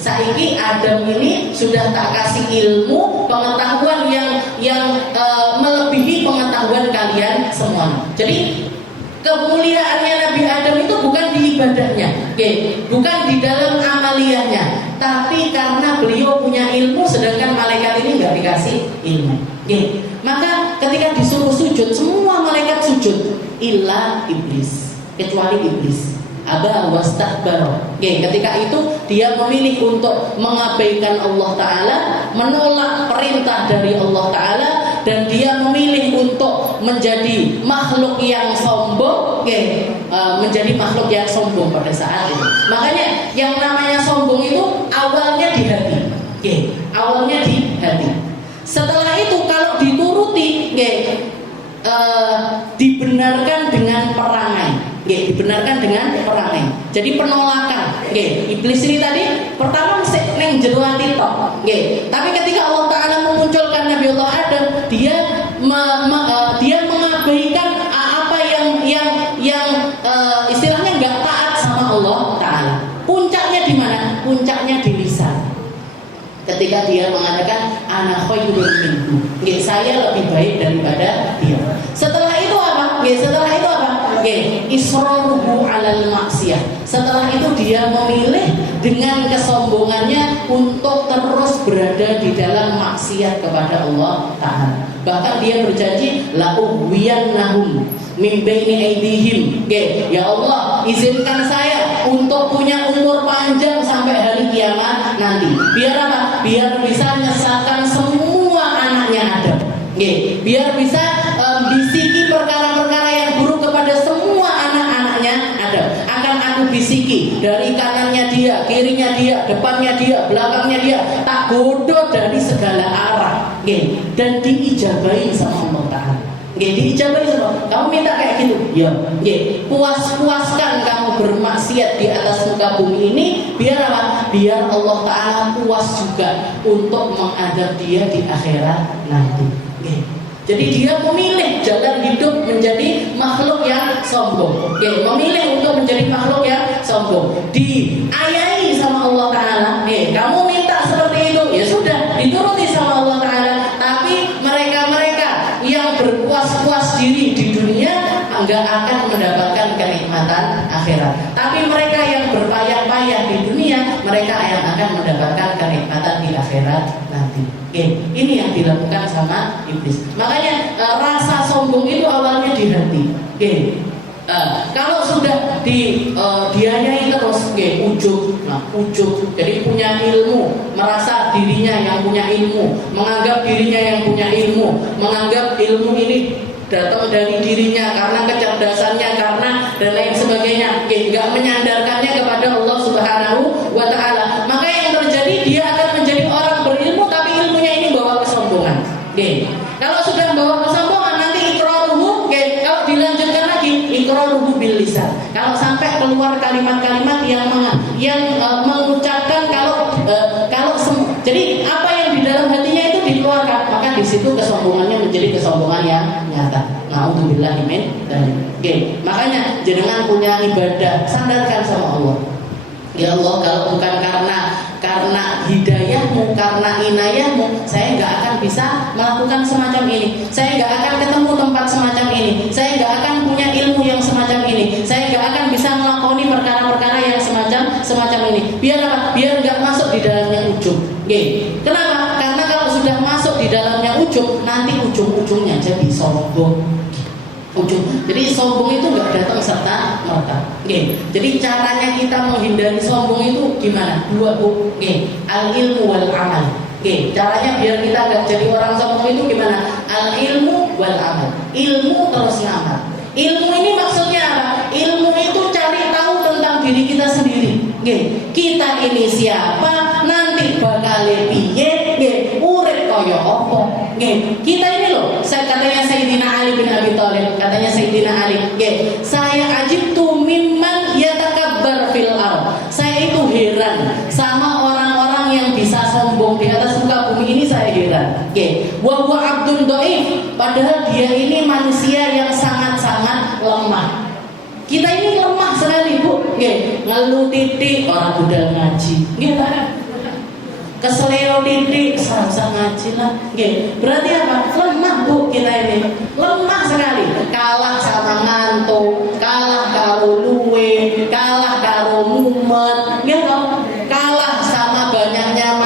Saiki Adam ini sudah tak kasih ilmu, pengetahuan yang melebihi pengetahuan kalian semua. Jadi kemuliaannya Nabi Adam itu bukan di ibadahnya, bukan di dalam amaliyahnya, tapi karena beliau punya ilmu, sedangkan malaikat ini nggak dikasih ilmu. Maka ketika disuruh sujud, semua malaikat sujud, illa iblis, kecuali iblis. Aba wastakbar. Ketika itu dia memilih untuk mengabaikan Allah Ta'ala, menolak perintah dari Allah Ta'ala, dan dia memilih untuk menjadi makhluk yang sombong, menjadi makhluk yang sombong pada saat itu. Makanya yang namanya sombong itu awalnya di hati, awalnya di hati. Setelah itu kalau dituruti, dibenarkan dengan perangai, dibenarkan dengan perangai. Jadi penolakan. Iblis ini tadi pertama mesti neng jero ati tok. Tapi ketika Allah Ta'ala memunculkan Nabi Allah Adam, dia mengabaikan apa yang istilahnya nggak taat sama Allah Ta'ala. Puncaknya di mana? Puncaknya di lisan. ketika dia mengatakan ana khairun minhu. Nggih, saya lebih baik daripada dia. Setelah itu apa? Nggih, setelah itu apa? Nggih, israruhu 'alal maksiyah. Setelah itu dia memilih dengan kesombongannya untuk terus berada di dalam maksiat kepada Allah Ta'ala. Bahkan dia berjanji la uwiyannahum min baini aydihim. Oke, ya Allah, izinkan saya untuk punya umur panjang sampai hari kiamat nanti. Biar apa? Biar bisa menyesatkan semua anaknya Adam. Oke, biar bisa bisiki perkara-perkara yang buruk kepada semua anak-anaknya Adam. Akan aku bisiki dari kanannya dia, kirinya dia, depannya dia, belakangnya dia, tak godot dari segala arah. Oke, dan diijabahi sama Allah Ta'ala. Oke, diijabahi sama. Kamu minta kayak gitu? Ya. Oke, puas-puaskan kamu bermaksiat di atas muka bumi ini. Biar apa? Biar Allah Ta'ala puas juga untuk mengadab dia di akhirat nanti. Oke. Jadi dia memilih jalan hidup menjadi makhluk yang sombong. Oke, memilih untuk menjadi makhluk yang sombong. Diayahi sama Allah Ta'ala. Oke, kamu minta seperti itu, ya sudah, dituruti sama Allah Ta'ala. Tapi mereka-mereka yang berpuas-puas diri di dunia enggak akan mendapatkan kenikmatan akhirat. Tapi mereka yang berpayah-payah di dunia, mereka yang akan mendapatkan kenikmatan di akhirat nanti. Oke, ini yang dilakukan sama iblis. Makanya rasa sombong itu awalnya di hati. Oke, kalau sudah dianyai terus, ujub, ujub. Jadi punya ilmu, merasa dirinya yang punya ilmu, menganggap dirinya yang punya ilmu, menganggap ilmu ini datang dari dirinya karena kecerdasannya, karena dan lain sebagainya. Enggak menyandarkannya kepada Allah Subhanahu wa Ta'ala. Maka yang terjadi, dia akan menjadi orang berilmu tapi ilmunya ini bawa kesombongan. Kalau sudah bawa kesombongan, nanti iqraruhu, kalau dilanjutkan lagi iqraruhu bil lisan. Kalau sampai keluar kalimat-kalimat yang mengucapkan jadi apa yang di dalam hatinya itu dikeluarkan, maka di situ kesombongannya menjadi kesombongan yang nyata. Na'udzubillahi min dzalik. Makanya jenengan punya ibadah, sandarkan sama Allah. Ya Allah, kalau bukan karena hidayahmu, karena inayahmu, saya nggak akan bisa melakukan semacam ini. Saya nggak akan ketemu tempat semacam ini. Saya nggak akan punya ilmu yang semacam ini. Saya nggak akan bisa melakoni perkara-perkara yang semacam ini. Biar apa? Biar nggak masuk di dalamnya ujub. Kenapa? Karena kalau sudah masuk di dalamnya ujub, nanti ujung-ujungnya jadi sombong. Jadi sombong itu nggak datang serta merta. Jadi caranya kita menghindari sombong itu gimana? Dua, al ilmu wal amal. Caranya biar kita nggak jadi orang sombong itu gimana? Al ilmu wal amal. Ilmu terus ngamal. Ilmu ini maksudnya apa? Ilmu itu cari tahu tentang diri kita sendiri. Kita ini siapa? Nanti bakal piye? Urip kaya apa? Kita ini loh, katanya Sayyidina Ali bin Abi Thalib, katanya Sayyidina Ali, saya ajibtu mimman yatakabbar fil ardh. Saya itu heran sama orang-orang yang bisa sombong di atas muka bumi ini, saya heran. Wa huwa abdun dhaif, padahal dia ini manusia yang sangat-sangat lemah. Kita ini lemah sekali, Bu. Ngeluh titik orang budal ngaji. Keseleo titik serasa ngaji lah. Berarti apa? Lemah, Bu, kita ini. Lemah sekali. Kalah sama ngantuk, kalah karo luwe, kalah karo mumet, kalah sama banyaknya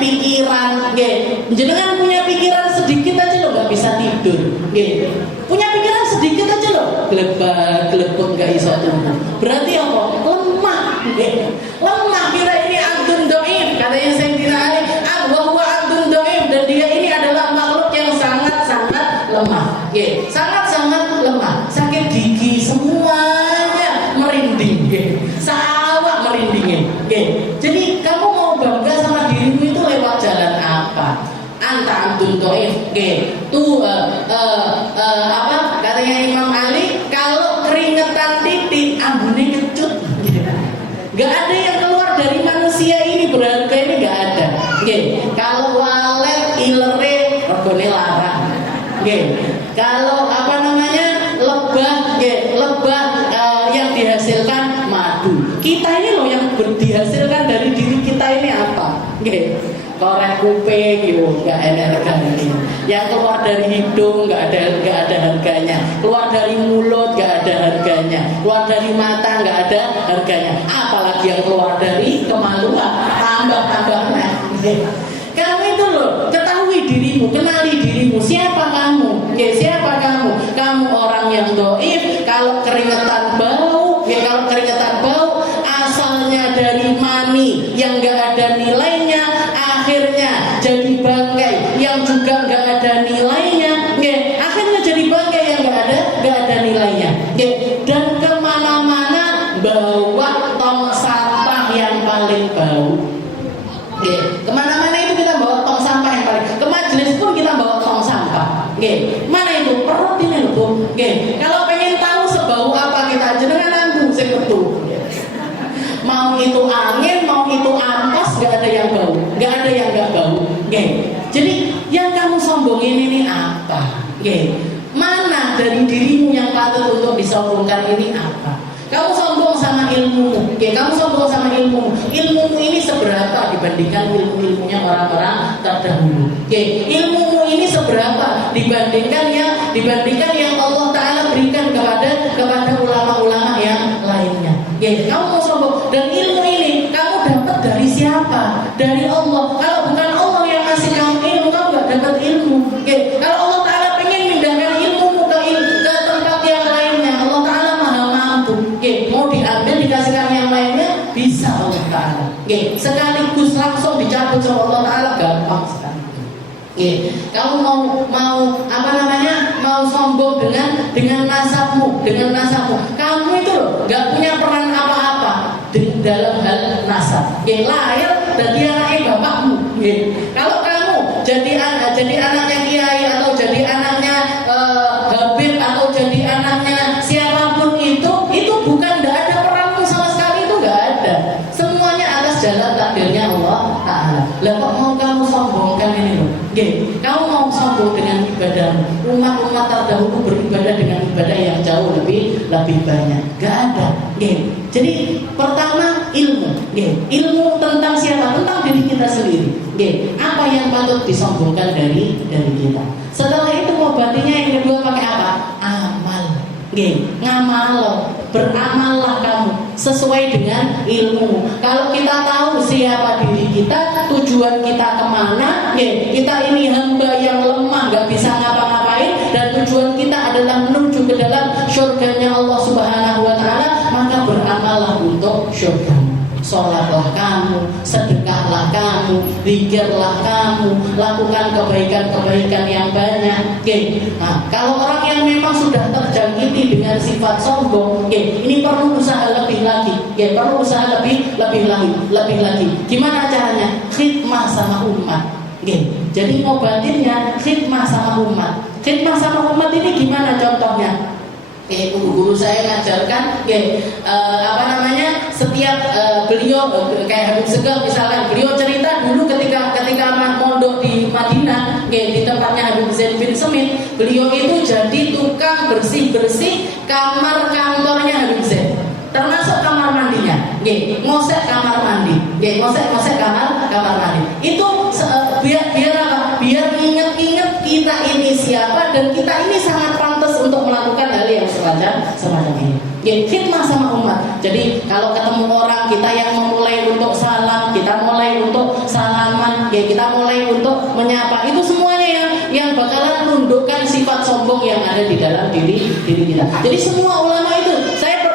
pikiran. Jenengan punya pikiran sedikit aja lo nggak bisa tidur. Punya pikiran sedikit aja lo gelebak nggak bisa tidur. Berarti apa? Lemah. Lemah kita ini abdun dhaif, katanya Sayyidina Ali, wa huwa abdun dhaif, dan dia ini adalah makhluk yang sangat-sangat lemah. Sangat-sangat lemah. Sakit gigi semuanya merinding. Sawak merindingin. Jadi kamu mau bangga sama dirimu itu lewat jalan apa? Anta abdun dhaif. Apa katanya Imam Ali, kalau keringetan titik ambune kecut. Gak ada yang keluar dari manusia ini berharga ini, gak ada. Kalau walet ilere regane larang. Kalau lebah yang dihasilkan madu. Kita ini loh yang dihasilkan dari diri kita ini apa? Korek kuping yo nggak ada harganya. Yang keluar dari hidung nggak ada harganya. Keluar dari mulut nggak ada harganya. Keluar dari mata nggak ada harganya. Apalagi yang keluar dari kemaluan, tambah naik. Kamu itu loh, ketahui dirimu, kenali dirimu. Siapa kamu? Siapa kamu? Kamu orang yang dhaif. Kalau keringetan bau, kalau keringetan bau asalnya dari mani yang nggak ada nilainya, akhirnya jadi bangkai yang juga nggak ada nilainya, akhirnya jadi bangkai yang nggak ada nilainya, dan kemana-mana bawa tong sampah yang paling bau, kemana-mana itu kita bawa tong sampah yang paling, ke majelis pun kita bawa tong sampah, mana itu perut ini loh, kalau pengen tahu sebau apa kita jenengan nanggung sing betul. Mau itu angin, mau itu ampas, gak ada yang bau, gak ada yang gak bau. Jadi yang kamu sombongin ini apa? Mana dari dirimu yang patut untuk disombongkan ini apa? Kamu sombong sama ilmumu, kamu sombong sama ilmumu. Ilmumu ini seberapa dibandingkan ilmu-ilmunya orang-orang terdahulu? Ilmumu ini seberapa dibandingkan yang Allah Ta'ala berikan kepada ulama-ulama yang lainnya? Kamu mau sombong, dan ilmu ini kamu dapat dari siapa? Dari Allah. Kalau bukan Allah yang ngasih kamu ilmu, kamu gak dapat ilmu. Kalau Allah Ta'ala pengen pindahkan ilmumu ke tempat yang lainnya, Allah Ta'ala maha mampu. Mau diambil dikasihkan yang lainnya, bisa Allah Ta'ala. Sekaligus langsung dicabut sama Allah Ta'ala, gampang sekali. Kamu mau sombong dengan nasabmu, kamu itu loh gak punya peran apa-apa dalam hal nasab. Lahir dari anaknya bapakmu. Kalau kamu jadi anaknya kiai atau jadi anaknya Habib atau jadi anaknya siapapun itu bukan, gak ada peranmu sama sekali, itu gak ada. Semuanya atas jalan takdirnya Allah Ta'ala. Lah kok mau kamu sombongkan ini loh? Kamu mau sombong dengan ibadahmu. Umat-umat terdahulu beribadah dengan ibadah yang jauh lebih banyak. Gak ada. Jadi pertama ilmu. Ilmu tentang siapa? Tentang diri kita sendiri. Apa yang patut disombongkan dari kita? Setelah itu obatinya yang kedua pakai apa? Amal. Ngamal, beramallah kamu sesuai dengan ilmu. Kalau kita tahu siapa diri kita, tujuan kita kemana, kita ini hamba yang lemah, gak bisa ngapa-ngapain, dan tujuan kita adalah menuju ke dalam surganya Allah Subhanahu Wa Taala, maka beramallah untuk surga. Sholatlah kamu, sedekahlah kamu, zikirlah kamu, lakukan kebaikan-kebaikan yang banyak. Nah, kalau orang yang memang sudah terjangkiti dengan sifat sombong, ini perlu usaha lebih lagi. Perlu usaha lebih lagi. Gimana caranya? Khidmah sama umat. Jadi ngobatinnya khidmah sama umat. Khidmah sama umat ini gimana contohnya? Guru saya ngajarkan, setiap beliau kayak Habib Segaf misalkan, beliau cerita dulu ketika mondok di Madinah, di tempatnya Habib Zain bin Semit, beliau itu jadi tukang bersih kamar kantornya Habib Zain, termasuk kamar mandinya, ngosek kamar mandi, ngosek kamar mandi. Itu biar apa? Biar ingat kita ini siapa, dan kita ini sangat pantas untuk melakukan hal yang semacam ini. Khidmah sama umat. Jadi kalau ketemu orang, kita yang memulai untuk salam, kita mulai untuk salaman, kita mulai untuk menyapa. Itu semuanya yang bakalan menundukkan sifat sombong yang ada di dalam diri kita. Jadi semua ulama itu, saya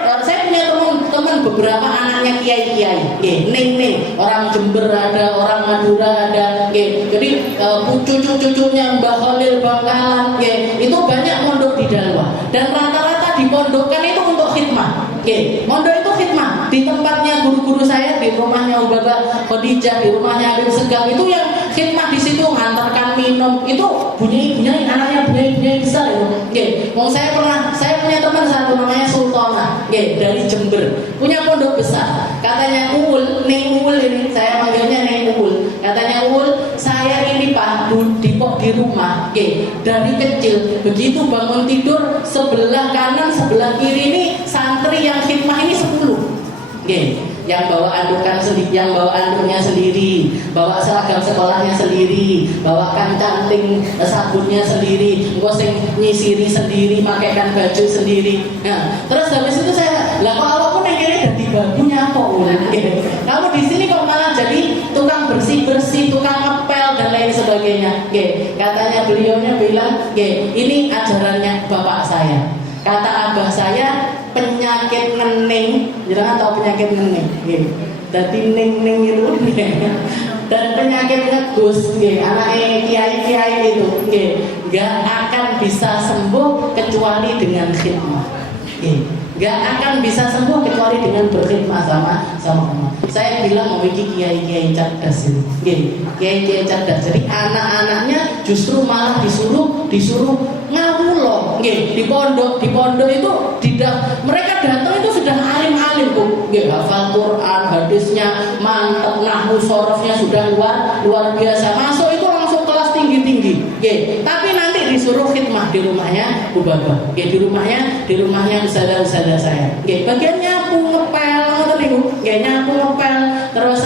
punya teman beberapa anaknya kiai, neng, orang Jember ada, orang Madura ada, jadi cucu-cucunya Mbah Khalil Bangkalan, itu banyak mondok di Dalwa, dan rata-rata dipondokkan itu untuk khidmah. Mondok itu khidmah di tempatnya guru-guru saya, di rumahnya Ubaba Khadijah, di rumahnya Habib Segaf, itu yang khidmah di situ, ngantarkan minum, itu bunyi anaknya bunyi besar itu. Saya punya teman satu namanya Sultana, dari Jember, punya pondok besar. Katanya Neng Uul ini, saya manggilnya Neng Uul. Katanya Uul, saya ini Pak di rumah, dari kecil begitu bangun tidur, sebelah kanan sebelah kiri ini santri yang khidmah ini 10. yang bawa andukan sendiri, yang bawa anduknya sendiri, bawa seragam sekolahnya sendiri, bawakan canting sabunnya sendiri, engko sing nyisiri sendiri, pakaikan baju sendiri. Nah, terus habis itu saya, lah kok awakku ning kene dadi babunya apa? Kamu di sini kok malah jadi tukang bersih-bersih, tukang ngepel dan lain sebagainya. Katanya beliaunya bilang, ini ajarannya bapak saya. Kata abah saya, penyakit ngening, jangan tahu penyakit ngening. Jadi ning-ning itu. Dan penyakit ngegus, anaknya kiai-kiai itu, nggak akan bisa sembuh kecuali dengan khidmah. Gak akan bisa sembuh kecuali dengan berkhidmat sama umat. Saya bilang memiliki kiai-kiai cerdas itu, kiai-kiai cerdas. Jadi anak-anaknya justru malah disuruh ngawulo, di pondok itu mereka datang itu sudah alim-alim bu, hafal Quran, hadisnya mantap, nahwu sorofnya sudah luar biasa. Masuk itu langsung kelas tinggi-tinggi, tapi nanti disuruh khidmah di rumahnya Bu Baba, di rumahnya ustazah saya, bagian nyapu ngepel, nyapu ngepel, terus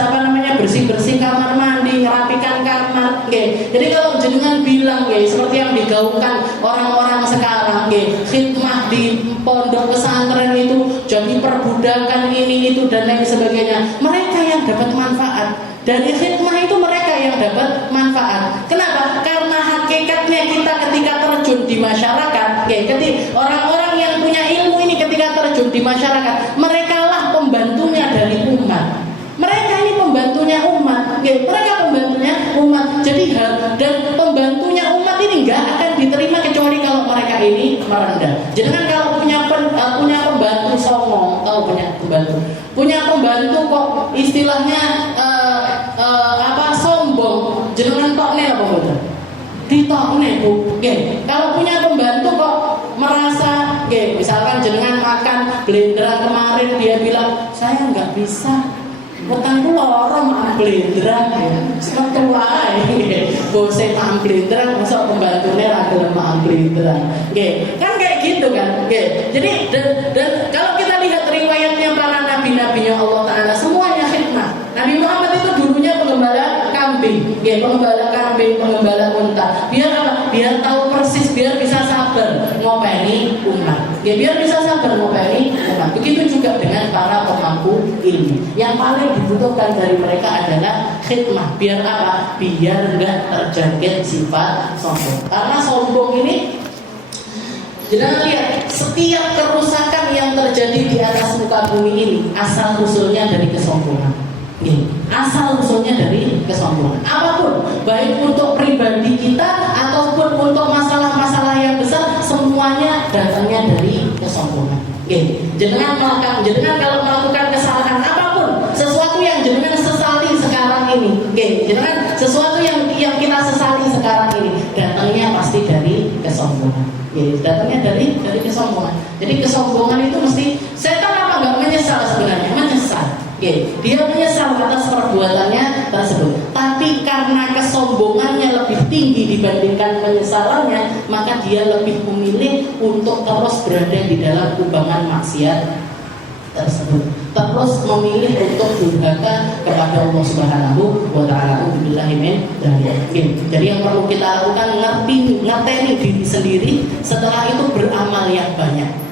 bersih kamar mandi, ngerapikan kamar, jadi kalau jenengan bilang, seperti yang digaungkan orang-orang sekarang, khidmah di pondok pesantren itu jadi perbudakan ini itu dan lain sebagainya, mereka yang dapat manfaat dari khidmah itu, mereka yang dapat manfaat. Kenapa? Karena hakikatnya kita ketika terjun di masyarakat, ketika orang-orang yang punya ilmu ini ketika terjun di masyarakat, mereka lah pembantunya dari umat. Mereka ini pembantunya umat, mereka pembantunya umat. Jadi dan pembantunya umat ini nggak akan diterima kecuali kalau mereka ini merendah. Jangan kalau punya pembantu songong, tahu punya pembantu kok istilahnya sombong, jenengan tokne apa betul? Ditokne bu, kalau punya pembantu kok merasa, misalkan jenengan makan blenderan kemarin, dia bilang saya nggak bisa, wetengku loro makan blenderan, semetu wae, bose makan blenderan, masa pembantunya ragil makan blenderan, kan kayak gitu kan, jadi dan kalau kita lihat riwayatnya para nabi-nabinya Allah Taala semuanya khidmah. Nabi Muhammad itu dulunya pengembala kambing, pengembala unta. Biar apa? Biar tahu persis, biar bisa sabar ngopeni umat. Biar bisa sabar ngopeni umat. Begitu juga dengan para pemangku ilmu. Yang paling dibutuhkan dari mereka adalah khidmah. Biar apa? Biar enggak terjangkit sifat sombong. Karena sombong ini, jangan lihat, setiap kerusakan yang terjadi di atas muka bumi ini asal usulnya dari kesombongan. Asal usulnya dari kesombongan. Apapun, baik untuk pribadi kita ataupun untuk masalah-masalah yang besar, semuanya datangnya dari kesombongan. Jenengan kalau melakukan kesalahan apapun, sesuatu yang jenengan sesali sekarang ini, jenengan sesuatu yang kita sesali sekarang ini, datangnya pasti dari kesombongan. Datangnya dari kesombongan. Jadi kesombongan itu mesti, setan apa enggak menyesal sebenarnya? Menyesal. Dia menyesal atas perbuatannya tersebut. Tapi karena kesombongannya lebih tinggi dibandingkan penyesalannya, maka dia lebih memilih untuk terus berada di dalam kubangan maksiat tersebut, terus memilih untuk durhaka kepada Allah Subhanahu wa Ta'ala. Jadi yang perlu kita lakukan, ngerteni diri sendiri, setelah itu beramal yang banyak.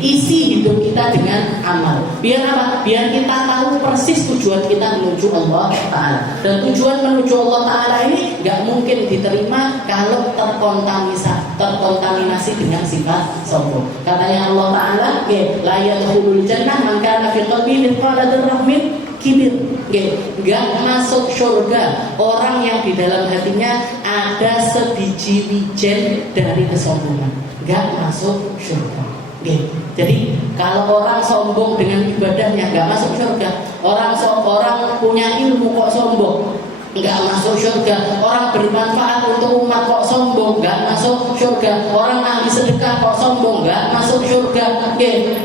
Isi hidup kita dengan amal. Biar apa? Biar kita tahu persis tujuan kita menuju Allah Ta'ala. Dan tujuan menuju Allah Ta'ala ini gak mungkin diterima kalau terkontaminasi dengan sifat sombong. Katanya Allah Ta'ala, la yadkhulul jannah man kana fi qalbihi mithqala dzarratin min kibir. Gak masuk surga orang yang di dalam hatinya ada sebiji wijen dari kesombongan. Gak masuk surga. Jadi kalau orang sombong dengan ibadahnya gak masuk surga. Orang punya ilmu kok sombong, gak masuk surga. Orang bermanfaat untuk umat kok sombong, gak masuk surga. Orang ahli sedekah kok sombong, gak masuk surga.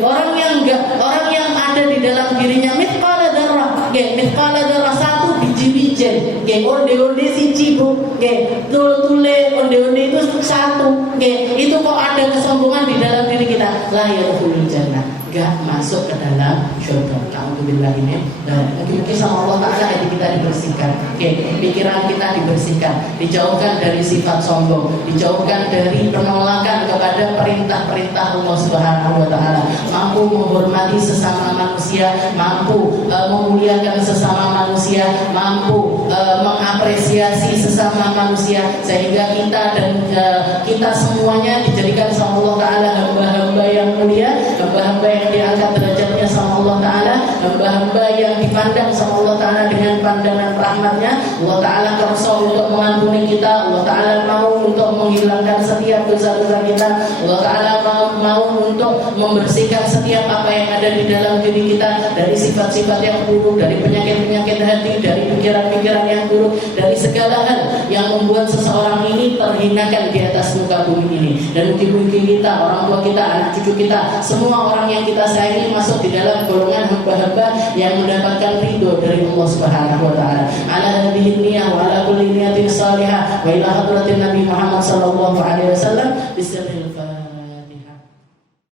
Orang yang ada di dalam dirinya mithqala dzarrah, satu biji wijen, onde-onde siji bu, tule onde-onde itu satu, itu kok ada kesombongan di dalam diri kita, la yadkhulul jannah, gak masuk ke dalam syurga. Alhamdulillah ini. Dan mungkin sama Allah Ta'ala hati kita dibersihkan. Pikiran kita dibersihkan, dijauhkan dari sifat sombong, dijauhkan dari penolakan kepada perintah-perintah Allah Subhanahu wa Ta'ala, mampu menghormati sesama manusia, mampu memuliakan sesama manusia, mampu mengapresiasi sesama manusia, sehingga kita dan kita semuanya dijadikan sama Allah Ta'ala hamba-hamba yang mulia, hamba-hamba yang diangkat derajatnya sama Allah Ta'ala, hamba-hamba yang dipandang sama Allah Ta'ala dengan pandangan rahmatnya. Allah Ta'ala kersa untuk mengampuni kita, Allah Ta'ala mau untuk menghilangkan setiap dosa-dosa kita, Allah Ta'ala mau untuk membersihkan setiap apa yang ada di dalam diri kita dari sifat-sifat yang buruk, dari penyakit-penyakit hati, dari pikiran-pikiran yang buruk, dari segala hal yang membuat seseorang ini terhinakan di atas muka bumi ini. Dan mungkin kita, orang tua kita, anak cucu kita, semua orang yang kita sayangi masuk di dalam golongan hamba-hamba yang mendapatkan ridho dari Allah Subhanahu wa Ta'ala. Ala hadhihi niyah wa ala kulli niyatin salihah wa ila hadratin Nabi Muhammad sallallahu alaihi wasallam bismillahirrahmanirrahim.